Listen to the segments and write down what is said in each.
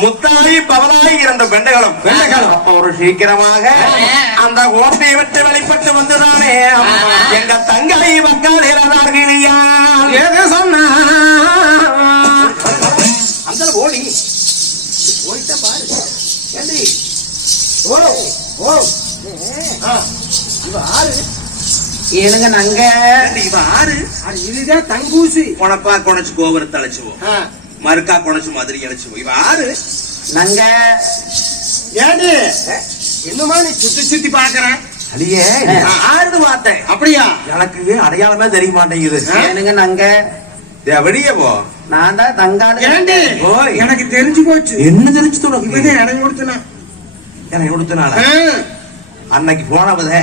முத்தாளி பவனாய் இருந்த பெண்களும் ஒரு சீக்கிரமாக அந்த கோட்டையை விட்டு வெளிப்பட்டு வந்துதானே எங்க தங்களை மக்கள் இறந்தார்களையா ஏதோ சொன்னா அந்த ஓடி போயிட்ட பாரு ஏண்டி ஓ ஓ இவ ஆறு ஏனுங்க நாங்க இவ ஆறு இதுதான் தங்கூசி கொணப்பா கொணைச்சு கோபுரத்தை அழைச்சுவோம் மறுக்கா கொணைச்சு மதுரை அழைச்சுவோம் இவ ஆறு நாங்க ஏண்டி என்னமா நீ சுத்தி சுத்தி பாக்குற அடியே ஆறுது பார்த்தேன் அப்படியா எனக்கு அடையாளமே தெரிய மாட்டேங்குது ஏனுங்க நாங்க வெளியே போ நான் தான் தங்காளி ஏண்டி எனக்கு தெரிஞ்சு போச்சு என்ன தெரிஞ்சு உனக்கு எனக்கு கொடுத்தனா எனக்கு கொடுத்தனால அன்னைக்கு போனவதே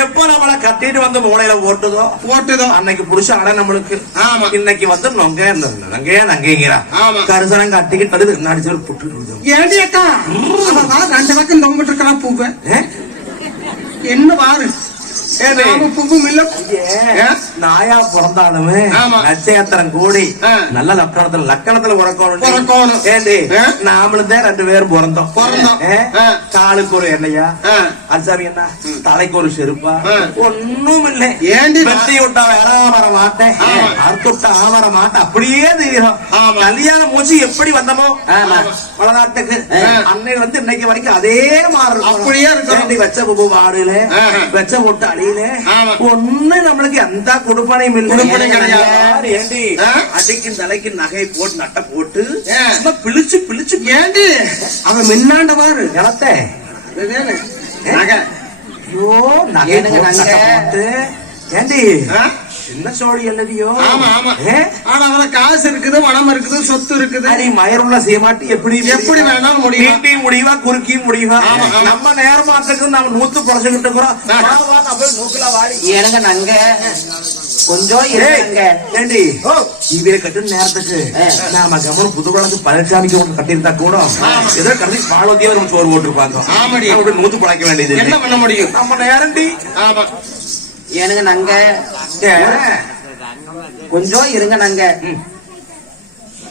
எப்ப நம்மள கட்டிட்டு வந்து மூளையில ஓட்டுதோ அன்னைக்கு புடிச்ச அட நம்மளுக்கு இன்னைக்கு வந்து நொங்க நங்கைங்கிறா கருசனம் கட்டிக்கிட்டு நடிச்சு புட்டு ஏண்டி அக்கா ரெண்டு பக்கம் தொங்கிட்டு இருக்கலாம் பூவை என்ன பாரு நாயா பிறந்தாலுமே நட்சத்திரம் கூடி நல்ல லக்கணத்துல உறக்கணும் ஏண்டி நாமளும் தான் ரெண்டு பேரும் பிறந்தோம் காலுக்கு ஒரு எண்ணெயா அல்சாமி என்ன தலைக்கு ஒரு செருப்பா ஒண்ணும் இல்லை ஏண்டி வெட்டி விட்டா வர மாட்டேன் அறுத்து விட்டா வர மாட்டேன் அப்படியே தெரியும் கல்யாணம் மூச்சு எப்படி வந்தமோ வளநாட்டுக்கு அன்னை வந்து இன்னைக்கு வரைக்கும் அதே மாதிரி அப்படியே இருக்கு வச்ச பூ வாடுல வச்ச போட்டு அழியில ஒண்ணு நம்மளுக்கு எந்த கொடுப்பனையும் ஏண்டி அடிக்கும் தலைக்கு நகை போட்டு நட்டை போட்டு பிழிச்சு பிழிச்சு ஏண்டி அவன் மின்னாண்ட பாரு இனத்தை நகை ஐயோ நகை போட்டு ஏண்டி என்ன சோழி அல்லதியோ ஆனா அவன காசு இருக்குது மனம் இருக்குது சொத்து இருக்குது நீ மயருள்ள செய்யமாட்டி எப்படி வேணாலும் முடியும் முடிவா குறுக்கி முடிவா நம்ம நேரமாட்டுக்கு நம்ம நூத்து பொழைச்சுக்கிட்டு இருக்கிறோம் நூக்குல வாடி ஏனுங்க நாங்க கொஞ்சம் ஏண்டி இவரை கட்டு நேரத்துக்கு நாம கவனம் புதுக்குழந்தை பழனிசாமிக்கு ஒன்று கட்டியிருந்தா கூட ஏதோ கட்டி பாலோத்தியா நம்ம சோறு போட்டுருப்பாங்க நூத்து பழைக்க வேண்டியது என்ன பண்ண முடியும் நம்ம நேரண்டி ஏனுங்க நாங்க கொஞ்சம் இருங்க நாங்க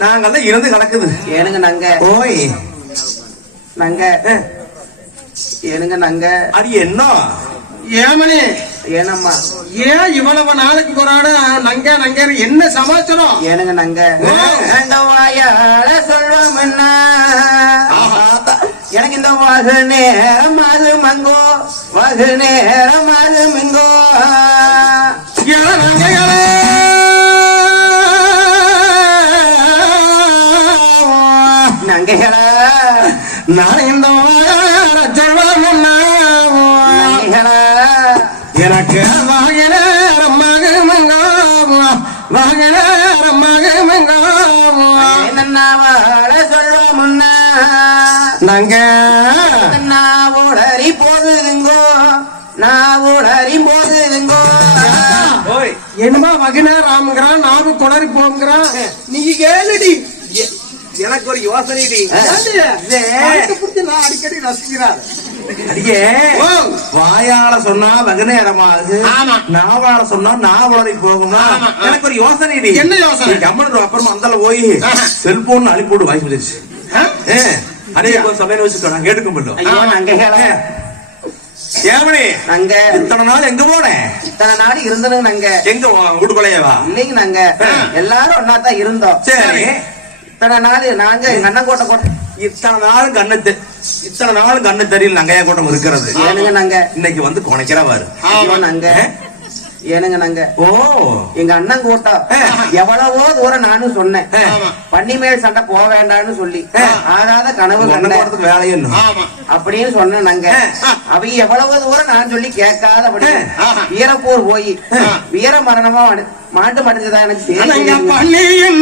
நாங்கெல்லாம் இருந்து கிடக்குது ஏனுங்க நாங்க ஓய் நாங்க ஏனுங்க நாங்க அது என்ன ஏமணி ஏனம்மா ஏன் இவ்வளவு நாளைக்கு போறாடு நங்க நங்க என்ன சமாச்சாரம் ஏனுங்க நாங்க சொல்றோம் என்ன எனக்கு இந்த வாகு நேரம் அது மங்கோ வாகு நேரம் அது மிங்கோ நங்கைகள நான் இந்த எனக்கு வாக நேரம் மக மங்கோ வாக நேரம் மக மங்கோ என்ன சொல்றோம் முன்ன நாங்க நாவோடறி போகுதுங்கோ நாவோடறி போகுதுங்கோ என்னமா வகுனா ராமங்கிறான் நாவு குளறி போங்கிறான் நீங்க கேளுடி எனக்கு ஒரு யோசனை நான் அடிக்கடி ரசிக்கிறார் அடியே வாயால சொன்னா வெகு நேரமாகுது நாவால சொன்னா நாவலரை போகுமா எனக்கு ஒரு யோசனை என்ன யோசனை கம்மனு அப்புறமா அந்தால போய் செல்போன் அனுப்பிவிடு வாய்ப்பு வந்துருச்சு அதே சமையல் வச்சுக்கோ நான் கேட்டுக்க மாட்டோம் ஏமணி நாங்க இத்தனை நாள் எங்க போனேன் இத்தனை நாள் இருந்தனுங்க நாங்க எங்க வீட்டுக்குள்ளையவா இல்லைங்க நாங்க எல்லாரும் ஒன்னாதான் இருந்தோம் சரி இத்தனை நாள் நாங்க எங்க அண்ணன் கோட்டை இத்தனை நாளும் கண்ணு தெரியல நங்கையா கூட்டம் இருக்கிறது ஏனுங்க நாங்க இன்னைக்கு வந்து குணைக்கிறவாரு நாங்க ஏனுங்க நாங்க எங்க அண்ணன் கூட்டம் எவ்வளவோ தூரம் நானும் சொன்னேன் பண்ணி மேல் சண்டை போக வேண்டாம்னு சொல்லி ஆகாத கனவு வேலையும் அப்படின்னு சொன்ன நாங்க அவங்க எவ்வளவு தூரம் நான் சொல்லி கேட்காதபடி வீரப்பூர் போய் வீர மரணமா மாட்டு மடிஞ்சதா எனக்கு தெரியும்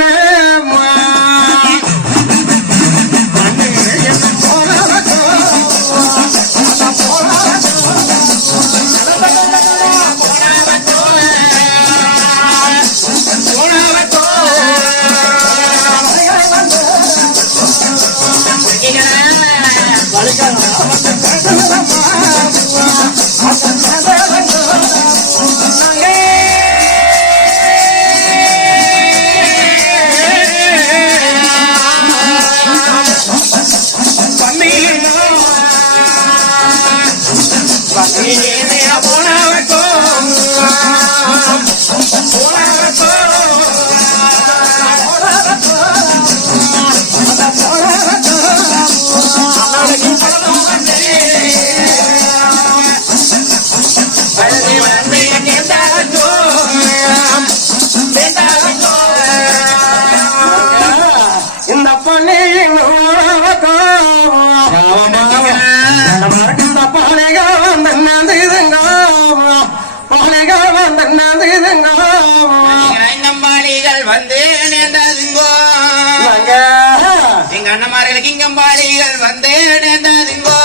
எங்க அண்ணமார்களுக்கு இங்கம்பாடிகள் வந்து நேர்ந்ததுங்கோ.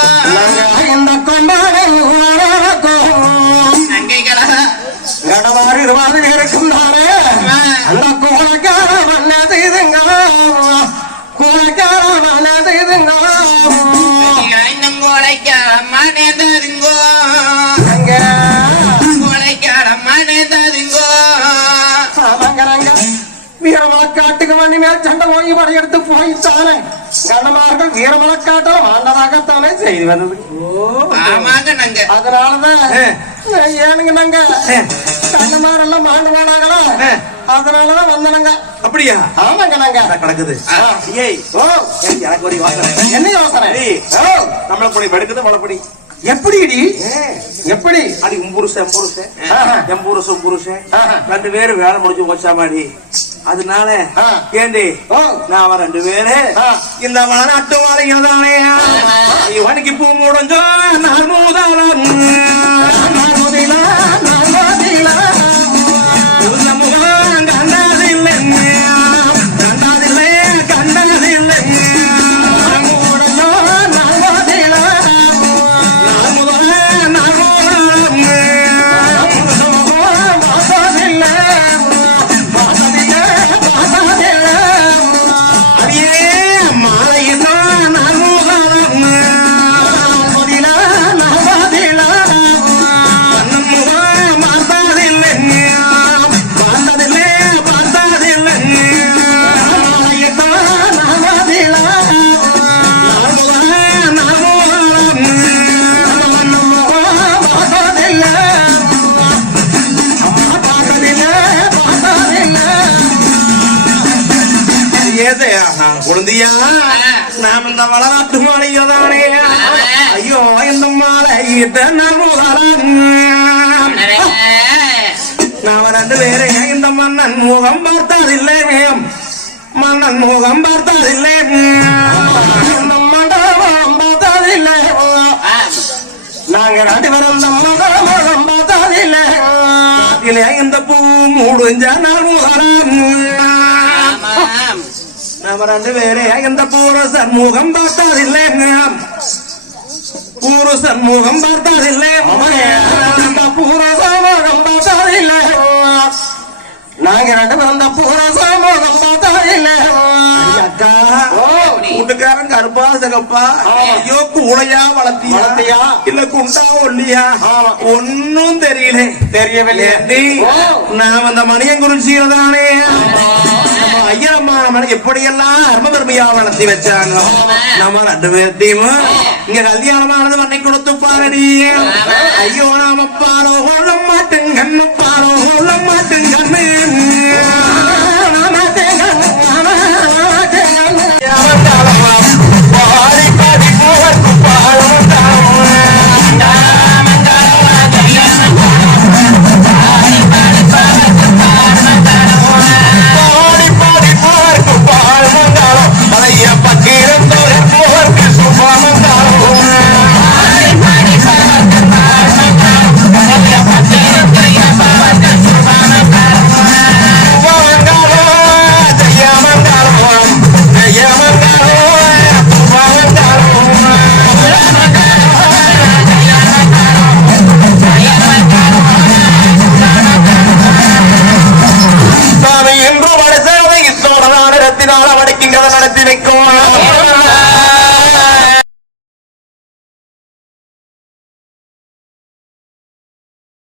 இந்த கொண்டாடை நங்கைகளா கடவாறு இருவாது இருக்கும்னாரே அந்த கூலக்கார வல்லது இதுங்க கூலக்கார வல்லது இதுங்க இன்னும் கோழைக்காரம்மா நேர்ந்ததுங்கோ. கோழைக்காரம்மா நேர்ந்ததுங்கோ. வீரமலக்காட்டுக்கு வண்டி மேல் சண்டை போய் படையெடுத்து போய்த்தானே கண்ணமார்கள் வீரமலக்காட்டில் ஆண்டதாகத்தானே செய்து வந்தது. ஆமாங்க நங்க. அதனாலதான் ஏனுங்க நாங்க கண்ணமாரெல்லாம் மாண்டு போனாங்களா அதனாலதான் வந்தனங்க. அப்படியா? ஆமாங்க நாங்க கிடக்குது. எனக்கு ஒரு யோசனை. என்ன யோசனை? நம்மள பொடி வெடுக்குது மழைப்படி எப்படி எப்படி அடி உம்புருஷன் ரெண்டு பேரும் வேலை முடிஞ்சு போச்சாமாடி. அதனால ஏண்டி நாம ரெண்டு பேரு இந்த வளநாட்டு வாழைதானே இவனுக்கு பூ முடிஞ்சோ நான் மூதாளம் குழந்தையா நாம் இந்த வளநாட்டு மாலையதானே ஐயோ இந்த மாலை நாம ரெண்டு பேரே இந்த மன்னன் முகம் பார்த்ததில்லை மன்னன் முகம் பார்த்ததில்லை மண்டபம் பார்த்ததில்லை நாங்க ரெண்டு பேரும் இந்த முகம் பார்த்ததில்லை இந்த பூ முடிஞ்ச நாள் முதலாம் நாம ரெண்டு பேரே இந்த பூரசன் முகம் பார்த்ததில்லை பூரசன் முகம் பார்த்ததில்லை பூரசன் முகம் பார்த்ததில்லை நாங்க ரெண்டு பேரும் இந்த பூரசன் முகம் பார்த்ததில்லை. அக்கா வீட்டுக்காரன் கருப்பா சகப்பா ஐயோ கூளையா வளர்த்தியா இல்ல குண்டா ஒல்லியா ஒன்னும் தெரியவில்லை. நான் அந்த மணியன் குறிச்சிதானே ஐயம்மா நம்மளுக்கு எப்படியெல்லாம் அரும பெருமையா வளர்த்தி வச்சாங்க. நம்ம ரெண்டு பேர்த்தையும் இங்க கல்யாணமானது பண்ணி கொடுத்து பாரடி. ஐயோ நாம பாரோ கொள்ள மாட்டுங்கன்னு பாரோ கொள்ள மாட்டுங்கன்னு நடத்தி வைக்கும்